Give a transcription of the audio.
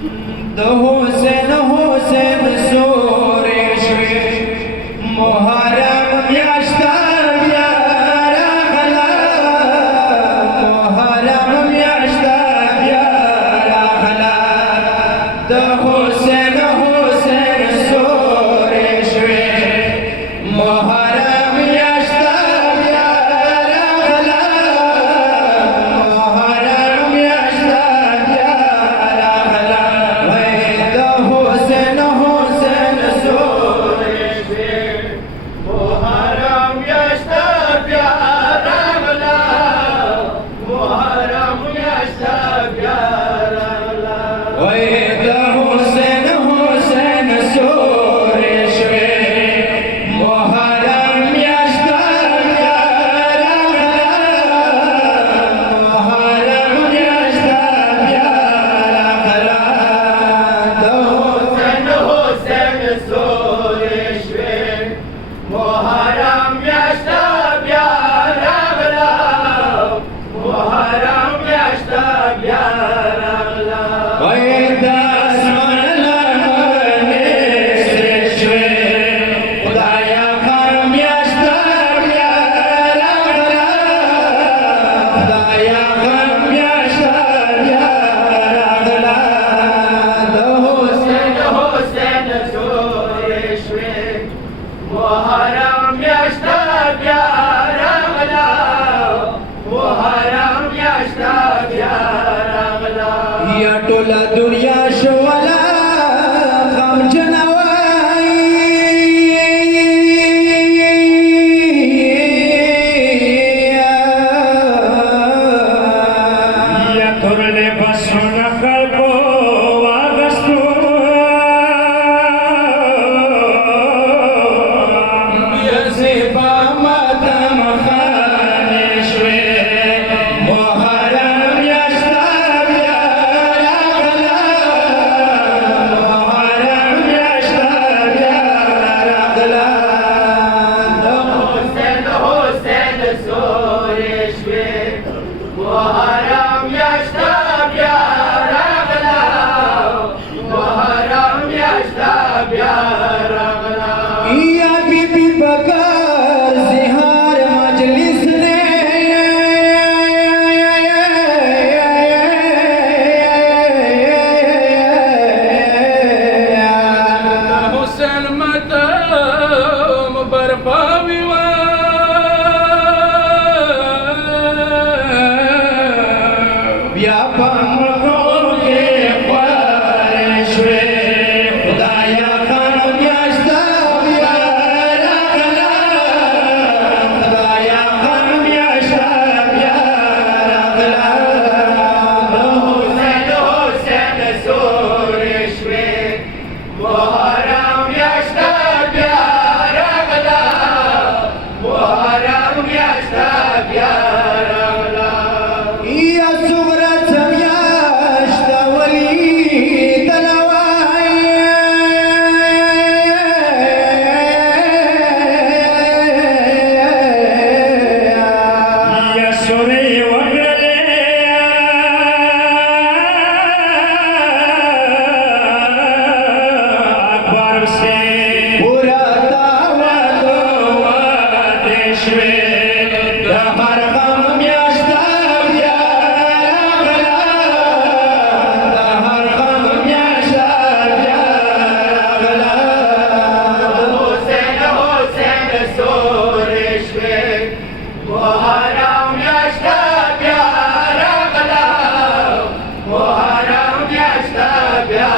د حسین حسین سورې شوې محرم میاشته بیا راغله محرم میاشته بیا راغله د حسین حسین سورې شوې محرم میاشته بیا راغله محرم میاشته بیا راغله حسین حسین سورې شوې محرم میاشته بیا راغله محرم میاشته بیا راغله وای د حسین حسین سورې شوې محرم میاشته بیا راغله محرم میاشته بیا راغله سورې شوې محرم میاشته بیا راغله محرم میاشته بیا راغله وای د اسمان لمنې سرې شوې خدایا غم میاشته بیا راغله خدایا غم میاشته بیا راغله د حسین حسین سورې شوې محرم میاشته بیا راغله محرم میاشته بیا راغله یا ټوله دنیا شوله غمجنه وای یا تور لباسونه خلکو واغستو زیبا مدام خانې شوې محرم میاشته بیا راغله محرم میاشته بیا راغله د حسین حسین سورې شوې محرم میاشته بیا راغله محرم میاشته بیا راغله یا بی بی بکر زهار مجلس نے حسین مدام برپاوی و بیا پامرو کے خوار شوے خدایا خان میاشته بیا راغله خدایا خان میاشته بیا راغله حسین حسین سورې شوې محرم میاشته بیا راغله محرم میاشته بیا راغله یا څومره لمنې سرې شوې خدایا میاشته ولیدله وای یا سورې وکړلې اکبر سے پورا دعوت واده شوې د هر غم میاشته بیا راغله د هر غم میاشته بیا راغله حسین حسین سورې شوې محرم میاشته بیا راغله محرم میاشته بیا